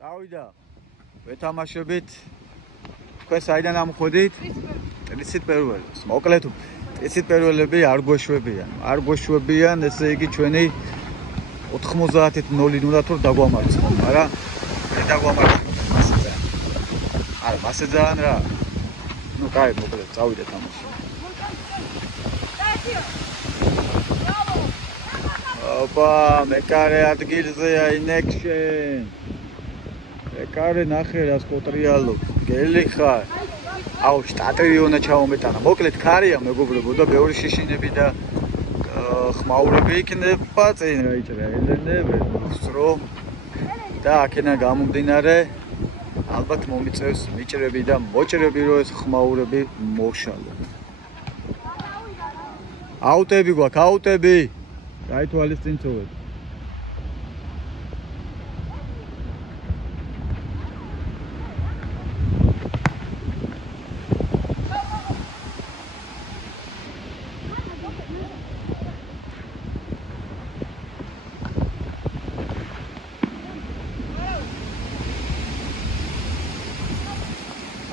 წავიდა. ვეთამაშებით. თქვენ საიდან ამხოდით? ისეთ პირველებს. მოკლედ ისეთ პირველები არ გვეშვებიან. არ გვეშვებიან, ესე იგი ჩვენი 90-ით 0 უნდა თუ დაგვამარცხო, მაგრამ მე დაგვამარცხო მასე ძალიან. არა, მასე ძალიან რა. ნუ კაი, მოკლედ წავიდა თამაში. ოპა, მეკარე ადგილზეა ინექშენ. მეკარე ნახე რას კოტრიალობს. გელი ხარ. აუ, სტატიონა ჩავომეტანა. მოკლედ ქარია მეგობრებო და ბევრი შიშინები და ხმაურები იქნება წინ რა იჭრა ელენები, ხსრო და აქედან გამომდინარე ალბათ მომიწევს მიჭრები და მოჭრები რო ეს ხმაურები მოშალო. აუტები გვაქვს, აუტები. გაითვალისწინოთ.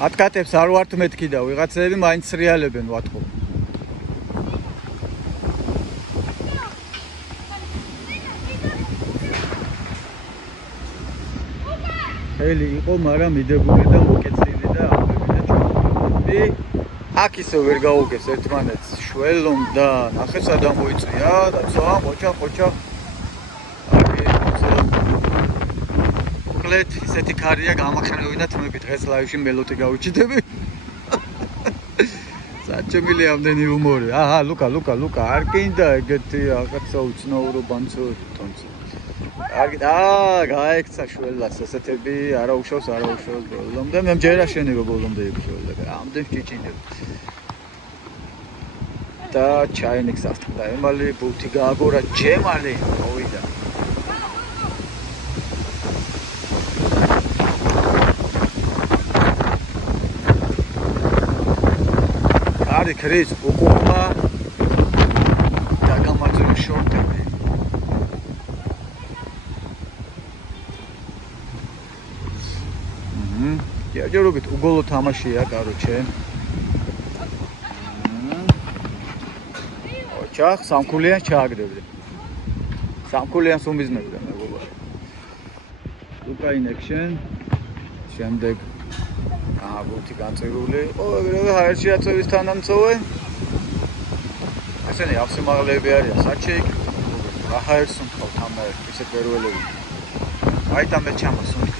ატკატებს არ ვართ მეთქი და ვიღაცები მაინც რეალებენ ვატყო. ხელი იყო, მაგრამ მიდებული და მოკეცილი და ამბები და ჩავდები. აქ ისე ვერ გაუგეს ერთმანეთს. შველომ და ნახე სადამ მოიწია და ცა ხოჩა. მოკლედ ისეთი ქარია გამახსენებინა თმები დღეს ლაივში მელოტი გავიჩიტები. საჭმელი ამდენი ჰუმორი. აჰა, ლუკა, არ გინდა ეგეთი რაღაცა უცნაურო ბანცო თონცი. კარგი, გაექცა შველას ესეთები არაუშავს ბოლომდე. მე მჯერა შენი რო ბოლომდე იქშველა. ამდენ ჭიჭინებ. და ჩაინიქს ასტყდა ემალი ბუთი გააგორა ჯემალი მოვიდა. არის ქრის უკუპა და გამაძრო შორტები. ჯერჯერობით უგოლო თამაშია, კაროჩე. ოჩახ სამკულიან ჩააგდებდი. სამკულიანს უმიზნებდა მეგობარი. ლუკა ინექშენ. შემდეგ ბუთი განწერული. ჰაერში აწევის თანამწოვე. ესენი ავსიმაღლეები არიან საჩეიკ. რა ჰაერს უმყავთ ამ ისეთ პირველები. აიტა მე ჩამოსული.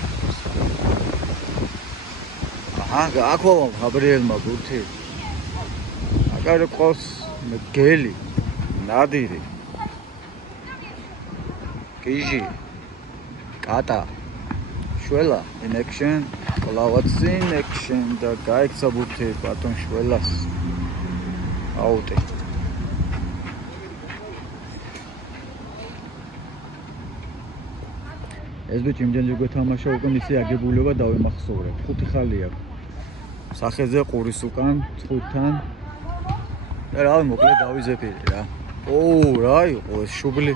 აქვავა გაბრიელმა ბუთი. აკარე ყავს გელი, ნადირი. კიჟი. კატა. შველა ინექშენ. ლავაცი ინექშენ და გაიქცა ბუთი ბატონ შველას. აუტი. ეს ბიჭი იმჯერჯერ გვეთამაშა უკვე მისი აგებულება დავიმახსოვრე. 5 ხალი აქვს. სახეზე ყურის უკან, წყურთან. და რავი, მოკლედ დავიზეპირი რა. რა იყო ეს შუბლი?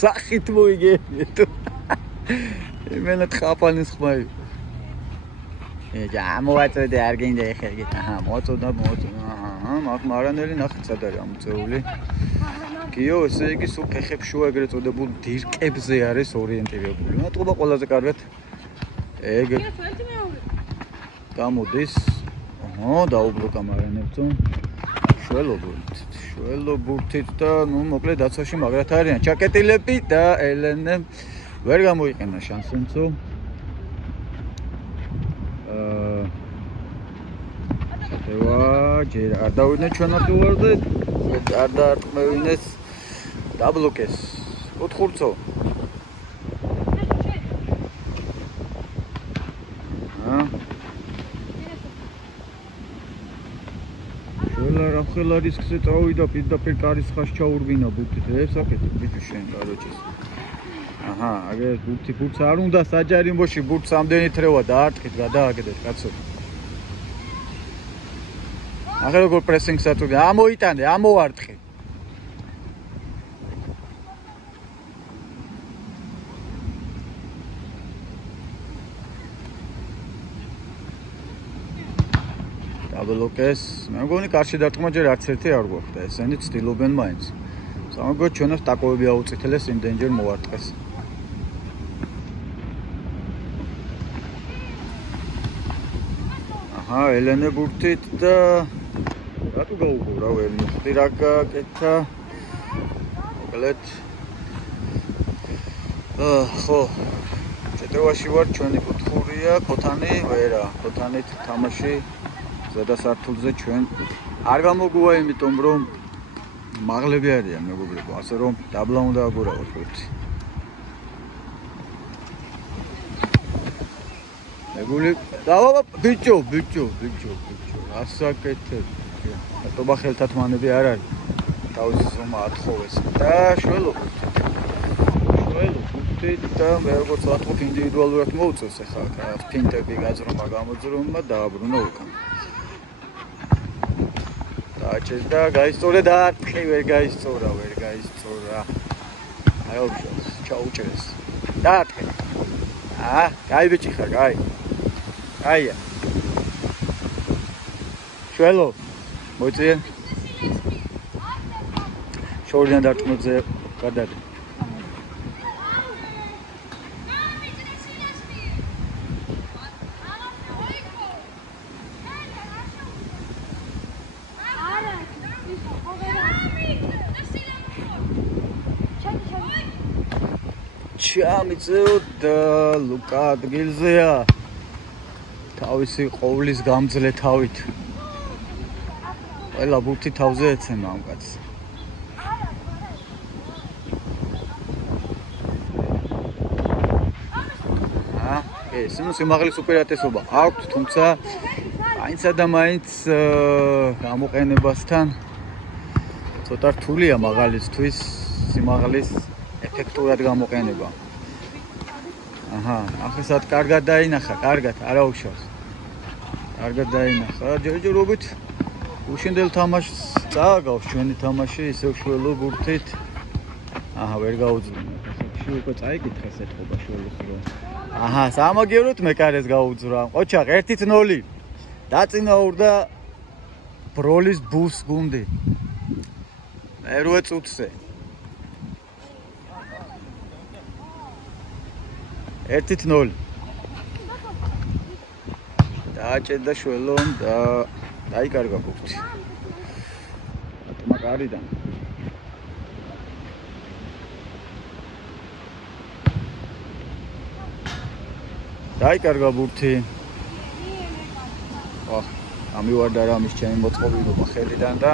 სახით მოიგერიე თუ. იმენა თხაპანის ხმა იყო. ამოვაწოდე არ გინდა ეხლა. მოაწოდა. მარანელი ნახეთ სად არის ამოწეული. კიო, ესე იგი სულ ფეხებს შუა ეგრეთ წოდებულ დირკებზე არის ორიენტირებული. მატყობა ყველაზე კარგად. ეგ გამოდის. დაუბრუკა მარანებთან. შველო ბურთით და მოკლედ დაცვაში მაგრად არიან ჩაკეტილები და ელენე ვერ გამოიყენა შანსენცო. ჯერ არ დავიდნენ ჩვენ ახევარდე, არ დაარტყმევინეს დაბლოკეს. ოთხურცო. რა ხელა რისკზე წავიდა პირდაპირ კარის ხას ჩაურბინა ბუთით. ეს აკეთე ბიჭი შენ კაროჩეს. აგერ ბუთს არ უნდა საჯარიმოში ბუთს ამდენი თრევა დაარტყით გადააგდეთ კაცო. ახლა როგორ პრესინგს აწვდი? ამოიტანე, ამოვარტყი. აბლოკეს. მე მგონი კარში დარტყმა ჯერ არც ერთი არ გვაქვს და ესენი ცდილობენ მაინც. სამაგოდ ჩვენს ტაკოები აუწითელეს იმდენჯერ მოვარტყეს. აჰა, ელენე ბურთით და რატო გაუგო რა ვერ მიხდი რა გაკეთა. მოკლედ ხო შეტევაში ვარ ჩვენი კუთხურია ქოთანი ვერა ქოთანით თამაში ზედასართულზე ჩვენ არ გამოგუა იმიტომ რომ მაღლები არიან მეგობრებო ასე რომ დაბლა უნდა აგურავოთ ხუთი მეგული დავა ბიჭო ასაკეთებ რატობა ხელთათ მანები არ არის თავის რომ ათხოვეს და შველო და მე როგორც ვთქვი ინდივიდუალურად მოუწევს ახლა ფინტები გაზრომა გამოძრომა დააბრუნა უკან დააჭეს და გაისწორე და ვერ გაისწორა აიობს ჩაუჭრეს დაატყე კაი ბიჭი ხარ კაია შველო მოიწიე შორიდან დარტყმებზე გადადი ჩამიწევდა ლუკა ადგილზეა თავისი ყოვლის გამძლე თავით ყველა ბურთი თავზე ეცემა ამ კაცს ეს სიმაღლის უპირატესობა აქვს თუმცა მაინცსა და მაინც გამოყენებასთან ცოტა რთულია მაღალისთვის სიმაღლის ეფექტურად გამოყენება. აჰა, ახლა კარგად დაინახა, კარგად, არა უშავს. კარგად დაინახა. ჯერჯერობით უშინდელ თამაშს წააგავს ჩვენი თამაში ისე უშველო ბურთით. აჰა, ვერ გაუძვრნა. ხში უკვე წაიკითხეს ეთქობა შველოს რომ. აჰა, სამაგიეროდ მეკარეს გაუძვრა. ყოჩაღ 1-0. დაწინაურდა ბროლის ბუს გუნდი. მე-8 წუთზე. 1-0. დააჭედა შველომ და დაიკარგა ბურთი. მაკარიდან. დაიკარგა ბურთი. ამივარდა რამის ჩემი მოწყობილობა ხელიდან და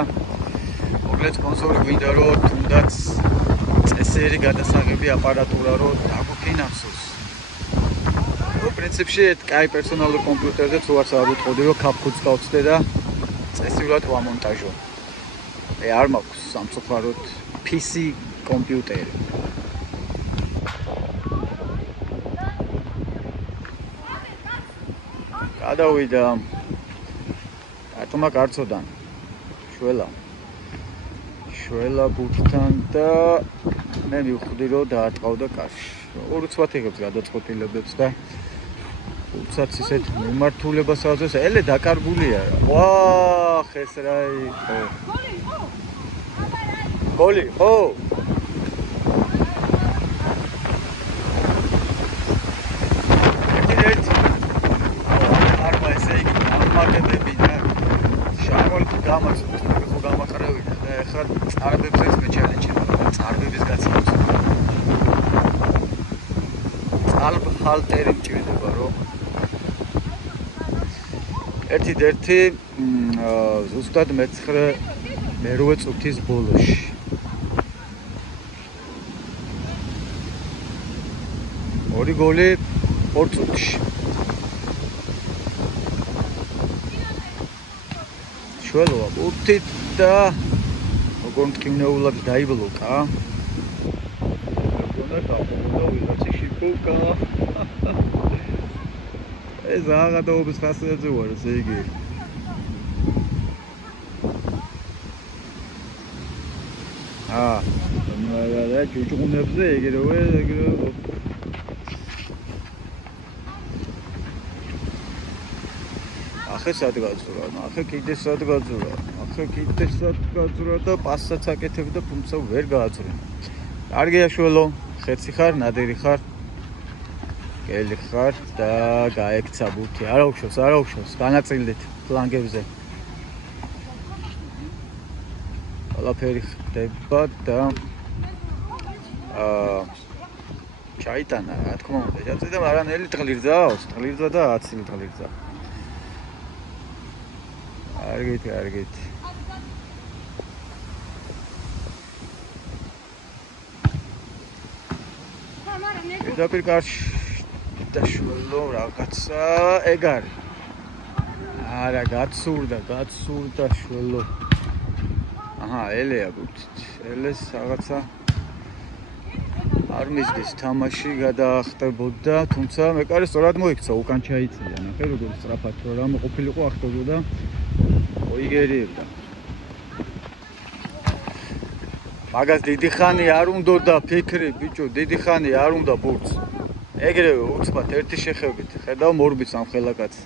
მოკლედ სპონსორი გვინდა რომ თუნდაც წესიერი გადასაღები აპარატურა რომ დაგოფინანსოს. პრინციპში კაი პერსონალურ კომპიუტერზე თუ არც არ ვიტყოდი რომ კაპკუთს გავწდე და წესიურად ვამონტაჟო. მე არ მაქვს სამწუხაროდ PC კომპიუტერი. გადავიდა ატომა კარცოდან შველა ბურთთან და მე მივხვდი რომ დაატყავდა კარში. ორი ცვათიღებს გადაწყვეტილებებს და უცაც ისეთ მიმართულებას აძლევს. ელე დაკარგულია. ვაახ ეს რა იყო. გოლი, ხო? ერთ არმა ესე იგი ამაგებები და შარვალით გამაკრავია და ეხლა წარბებზეც მე ჩალენჯება. წარბების გაცემას. ჰალტერი მჭირდება რომ ერთი ზუსტად მე-8 წუთის ბოლოში ორი გოლი 2 წუთში შველოა ბურთით და როგორ მტკივნეულად დაიბლოკა ეს აღადობის ხასიათზე ვარ, ესე იგი. და ჭუჭუნებზე ეგრევე ახე სად გაძურა, ახე კიდე სად გაძურა, ახე კიდე სად გაძურა და პასსაც აკეთებ და თუმცა ვერ გააძვრე. კარგია შველო, ხეცი ხარ, ნადირი ხარ. გელი ხარ და გაექცა ბურთი. არა უშვებს, განაწილდით ფლანგებზე. ყველაფერი ხდება და ჩაიტანა, რა თქმა უნდა. ჩაწედა არანელი ტყლირძავს, ტყლირძა და 10 ტყლირძა. არგით. პირდაპირ კარში დაშველო რაღაცა ეგ არის. არა, გაცურდა შველო. აჰა, ელეა ბურთით. ელეს რაღაცა არ მისდის თამაში გადაახტებოდა, თუმცა მეკარე სწორად მოიქცა, უკან ჩაიწია. ნახე როგორ სწრაფად რა მოყოფილიყო ახტებოდა. ოიგერიებდა. მაგას დიდი ხანი არ უნდა ფიქრი, ბიჭო, დიდი ხანი არ უნდა ბურთს. ეგრევე უცბად ერთი შეხებით, ხედავ მორბიც ამ ხელაკაცს.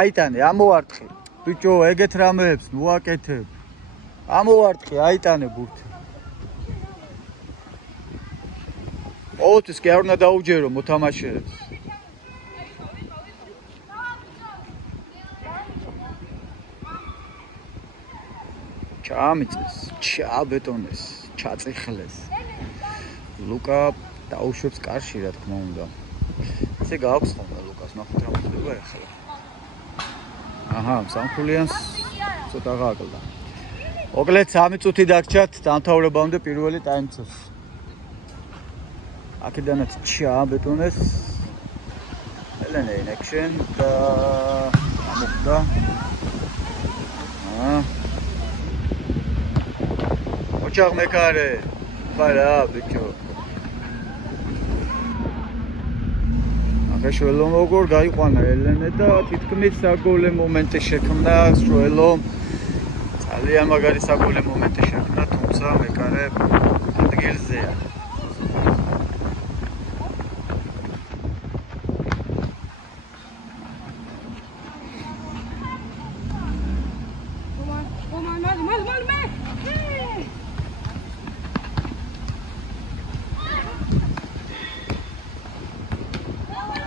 აიტანე, ამოვარტყი. ბიჭო, ეგეთ რამეებს მოაკეთებ. ამოვარტყი, აიტანე ბურთი. ყოველთვის კი არ უნდა დაუჯერო მოთამაშეებს. ჩამიწეს, ჩაბეტონეს, ჩაწიხლეს. ლუკა დაუშვებს კარში, რა თქმა უნდა. ესე გააქვს ხოლმე ლუკას, ნახოთ რა მოხდება ახლა. აჰა, სამხულიანს ცოტა გააკლდა. მოკლედ 3 წუთი დაგჭათ დამთავრებამდე პირველი ტაიმცოს. აქედანაც ჩაბეტონეს. ელენე in action და ამოხდა. ოჩაღ მეკარე. ხარა, ბიჭო. შველო როგორ გაიყვანა ელენე და თითქმის საგოლე მომენტი შექმნა შველო. ძალიან მაგარი საგოლე მომენტი შექმნა, თუმცა მეკარე ადგილზეა.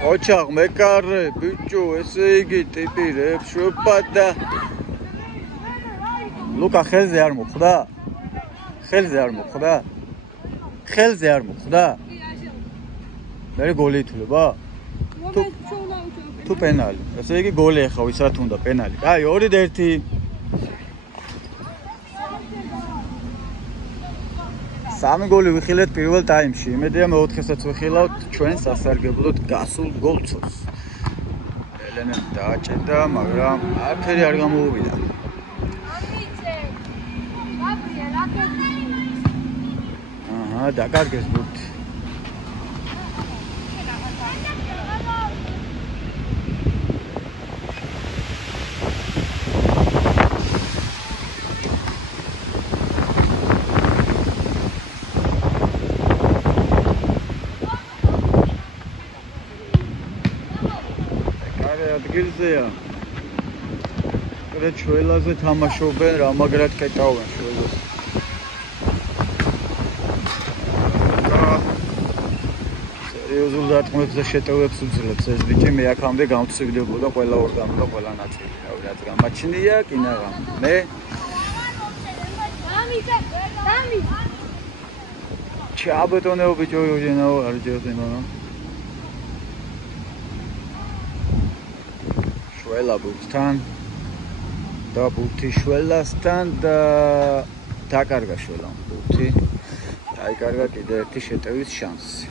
ოჩაღ მეკარე, ბიჭო, ესე იგი ტიპირებს შუპად და ლუკა ხელზე არ მოხვდა? მე გოლი ითვლება? თუ პენალი. ესე იგი გოლი ახლა ვისაც უნდა პენალი. აი 2-1. სამი გოლი ვიხილეთ პირველ ტაიმში. იმედია მეოთხესაც ვიხილავთ ჩვენ სასარგებლოდ გასულ გოლცოს. ელენემ დააჭედა, მაგრამ არაფერი არ გამოუვიდა. აჰა, დაკარგეს ბურთი. ადგილზეა. კრე ჩველაზე თამაშობენ, რა მაგრად კეტავენ შველას. სერიოზულ დარტყმებზე შეტევებს უძლებს ეს ბიჭი, მე აქამდე გამწვივდებოდა ყველა ორგანო და ყველა ნაწილი. რავი, რაც გამაჩნია, კინაღამ. მე ჩაბეტონეო ბიჭო, იოჟენაო, არ ჯერდენო. შველა ბურთთან და ბურთი შველასთან და დაკარგა შველამ ბურთი. დაიკარგა კიდე ერთი შეტევის შანსი.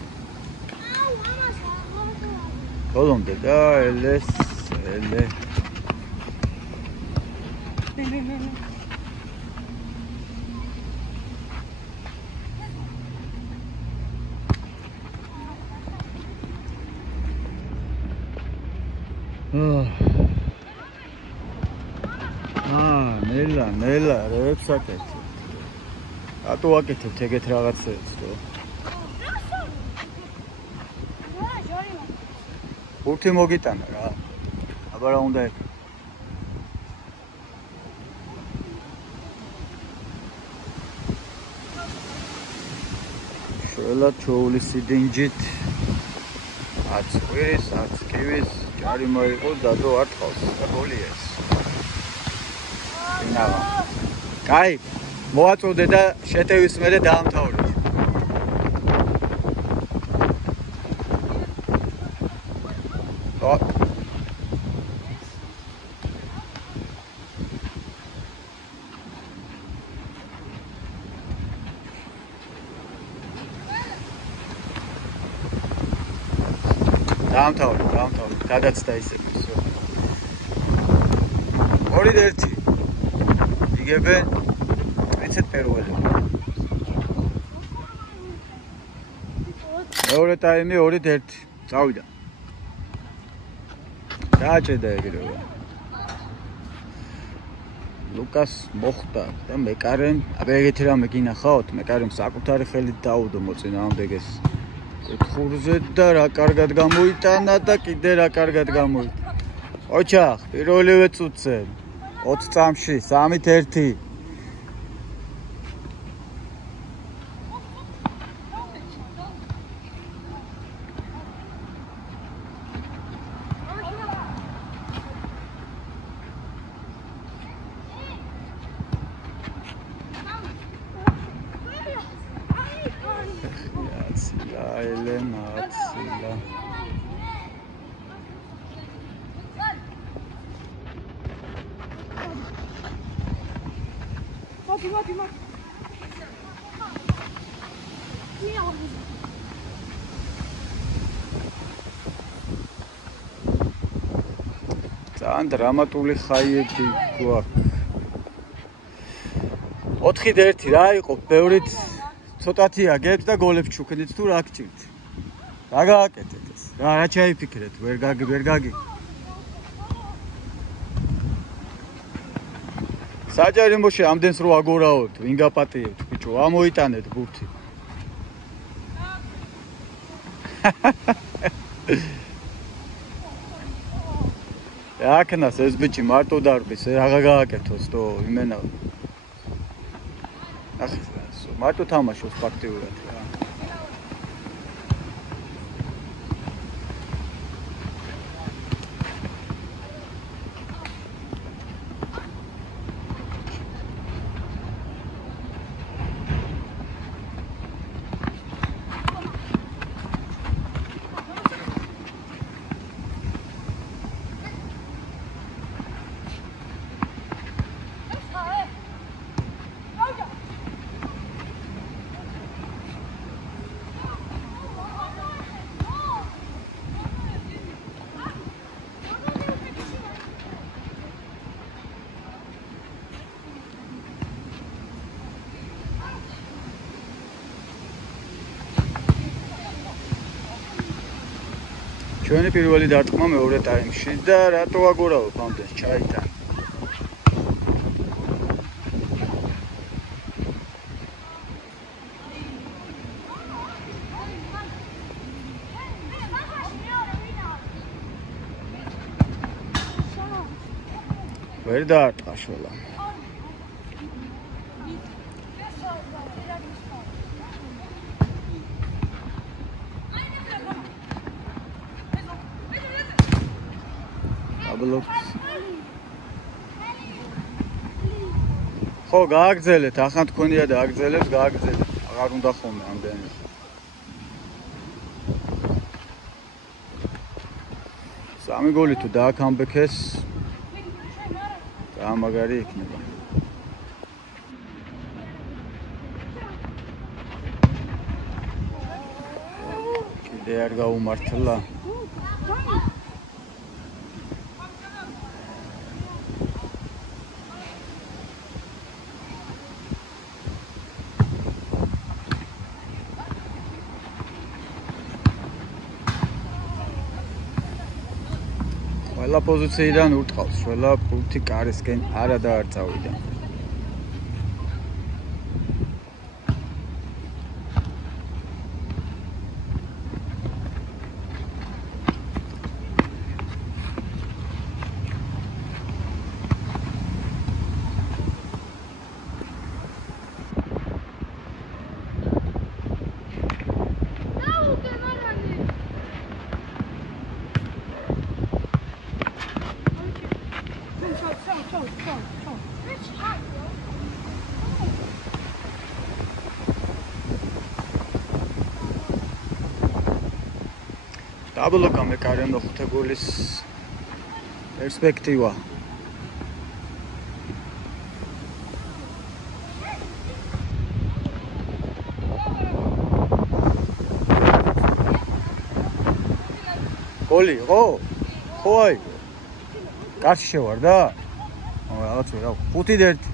ბოლომდე და ელე ნელა რებს აკეთებ. რატო აკეთებ ეგეთ რაღაცებს, ხო? ხუთი მოგიტანა რა. აბა რა უნდა ეკ. შველა ჩოულის სიდინჯით 10 კვირის, 10 კივის ჯარი მოიყო დადო არტყავს. გოლი ეს. ინავა. კაი, მოაწოდე და შეტევის მერე დაამთავრე. დაამთავრე, გადაცდა ისე. 2-1. იგებენ ვიცით პირველი. მეორე ტაიმი 2-1. წავიდა. გააჭედა ეგრევე. ლუკას მოხდა და მეკარემ, აბა ეგეთი რამე გინახავთ, მეკარემ საკუთარი ხელით დაუდო მოწინააღმდეგეს. კუთხურზე და რა კარგად გამოიტანა და კიდე რა კარგად გამოიტანა. ოჩახ, პირველივე წუთზე 20 წამში 3-1. Elena Atsila. ძალიან დრამატული ხაიები გვაქვს. 4-1 რა იყო, ბევრით ცოტათი აგებთ და გოლებს ჩუქნით თუ რა გჭირთ. რა გააკეთეთ ეს? რა ჩაიფიქრეთ? ვერ გაგი. საჯარიმოში ამდენს რო აგორაოთ, ვინ გაპატიებთ ბიჭო, ამოიტანეთ ბურთი. აკნას ეს ბიჭი მარტო დარბის, რაღა გააკეთოს თო იმენა. ახლა მარტო თამაშობს ფაქტიურად რა. ჩვენი პირველი დარტყმა მეორე ტაიმში და რატო აგორავებ ამდენს ჩაიტან. ვერ დაარტყა შველა. ხო, გააგრძელეთ, ახლა თქვენია და აგრძელებს, გააგრძელეთ. აღარ უნდა ხოლმე ამდენი. სამი გოლი თუ დააკამბექეს, გამაგარი იქნება. კიდე არ გაუმართლა. ყველა პოზიციიდან ურტყავს, შველა ბურთი კარისკენ არა დაარწავიდა. დაბლოკა მეკარე მეხუთე გოლის პერსპექტივა. გოლი, ხო? ხო აი. კარში შევარ და? რაღაც რა, 5-1.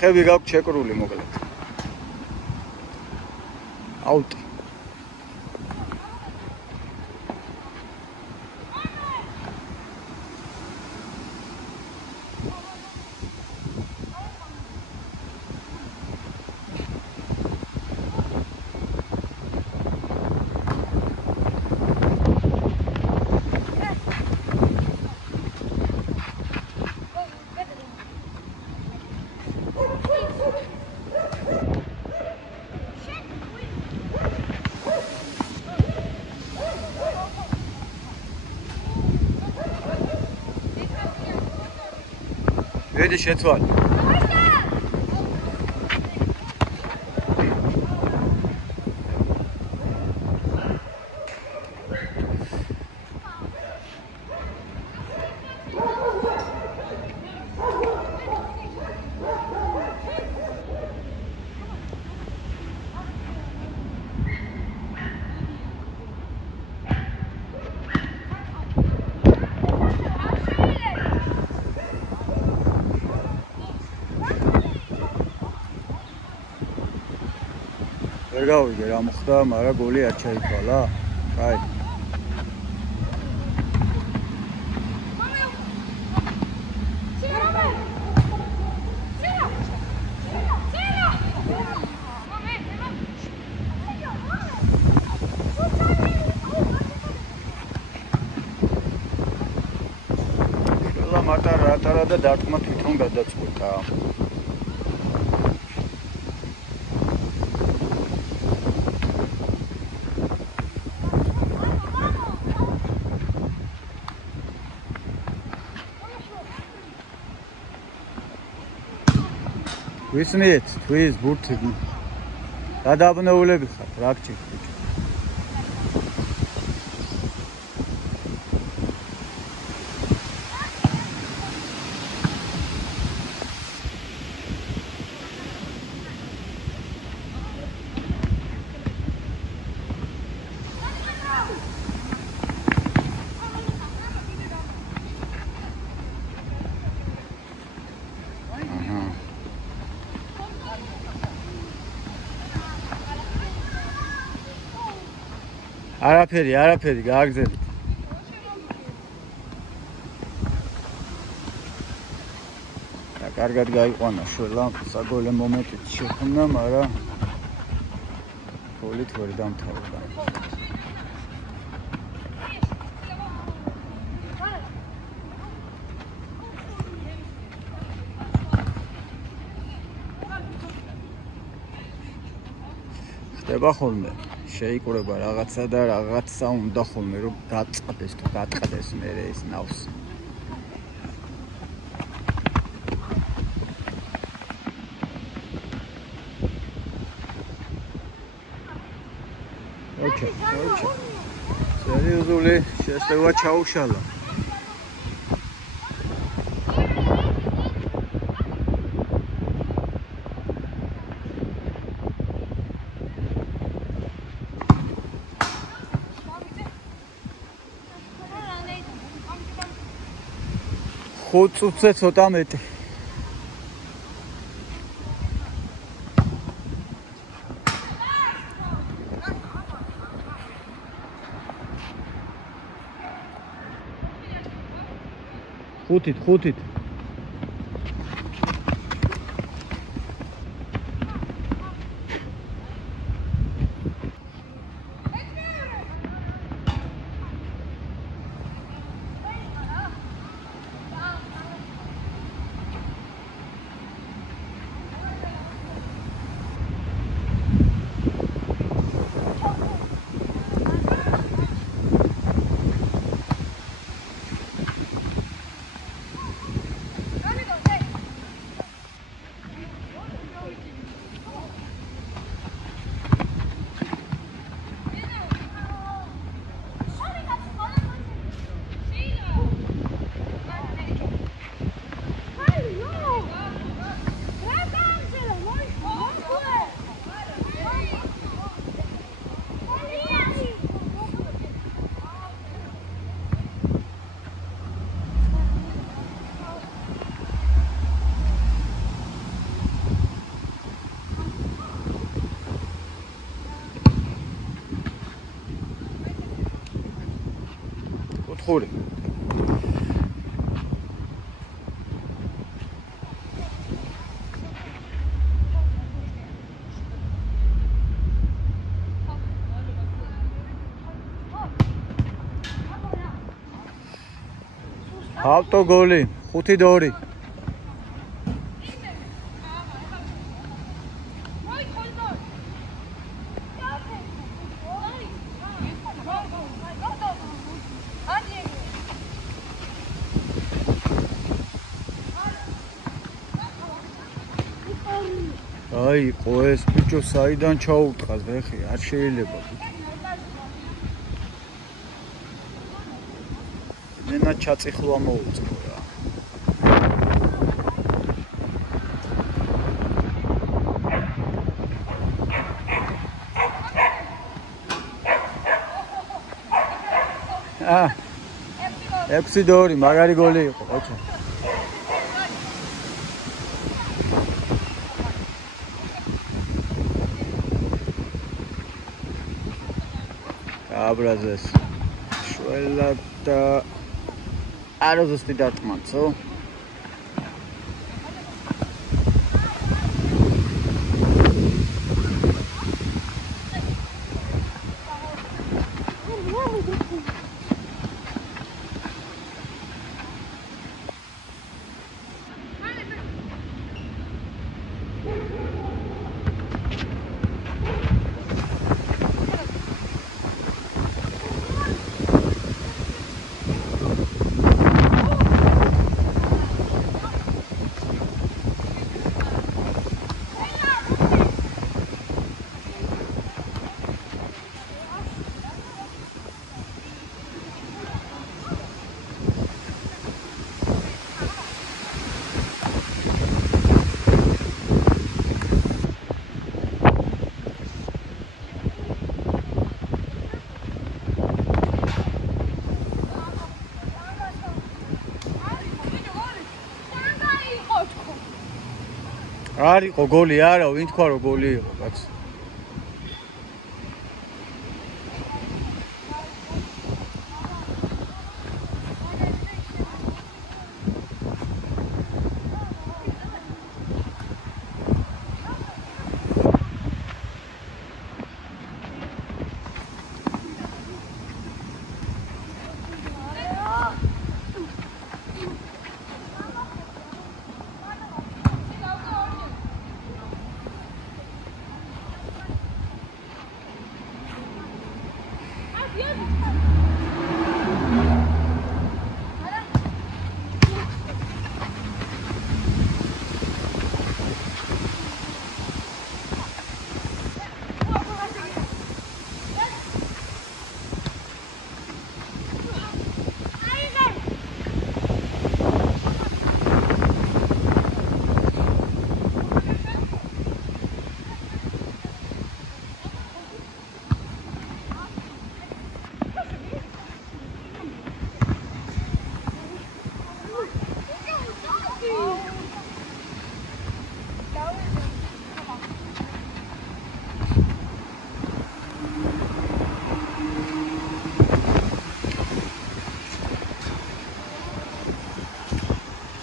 ხები გაქვს შეკრული მოკლედ. აუტი. ვედი შეცვალე. ვერ გავიგე რა მოხდა, მაგრამ გოლი არ ჩაითვალა. კაი. ყველა მატარა და დარტყმა თვითონ გადაწყვეტა. ვისმით, თვის ბურთი. გადაბნეულები ხართ, რაკჭი. არაფერი გააგზავნით. და კარგად გაიყვანა შველა, საგოლე მომენტით შექმნა, მაგრამ გოლით ვერ დამთავრდა. ხდება ხოლმე. შეიკურება რაღაცა და რაღაცა უნდა ხოლმე რომ გაწყდეს თუ გატყდეს მერე ეს ნავს. ოკეი. სერიოზული შესწევლა ჩაუშალა. ხუთზე ცოტა მეტი. ხუთით. ოთხური. ავტოგოლი 5-2. აი, ყო ეს ბიჭო საიდან ჩაუტყას ვეხი, არ შეიძლება ბიჭო. მენა ჩაწიხლვა მოუწყო რა. აა 6-2, მაგარი გოლი იყო, ბიჭო. აბრაზეს შველად და აროზუსტი დარტყმაცო. არ იყო გოლი არა, ვინ თქვა რომ გოლი იყო, კაცო.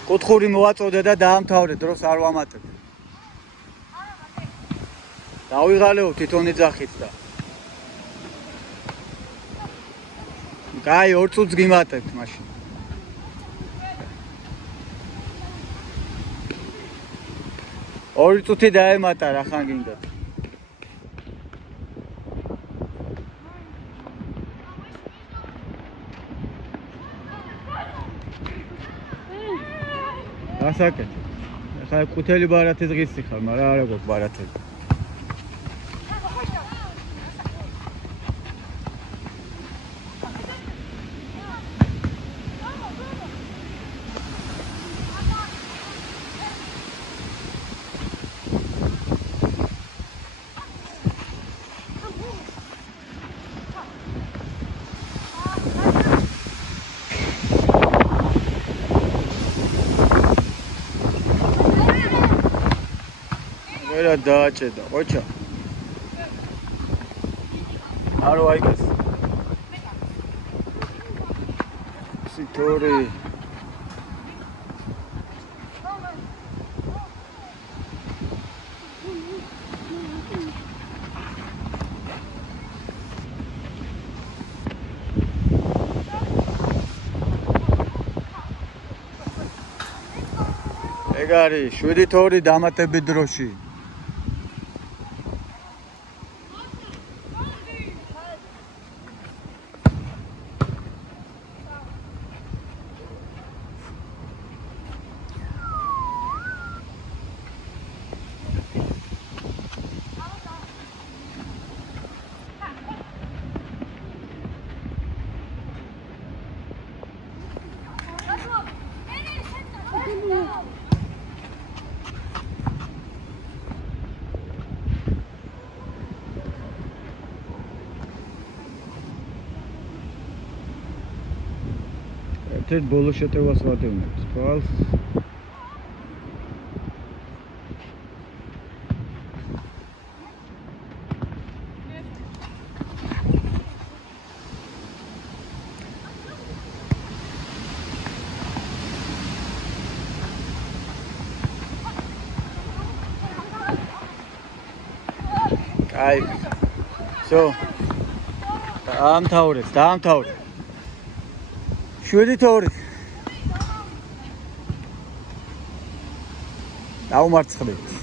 კუთხური მოვაწოდე და დაამთავრე, დროს არ ვამატებ. დავიღალეო თვითონ იძახით და. კაი, 2 წუთს გიმატებთ მაშინ. ორი წუთი დაემატა, რახან გინდათ. ასაკეთ. ახლა ყუთელი ბარათი დღისი ხარ, მაგრამ არა გვაქვს ბარათები. რა დააჭედა, ყოჩა. არო აიგეს. სიტორი. ეგ არის 7-2 დამატებით დროში. ერთ ბოლო შეტევას ვადევნებთ თვალს. კაი. всё. დაამთავრე. 7-2. დაუმარცხდით.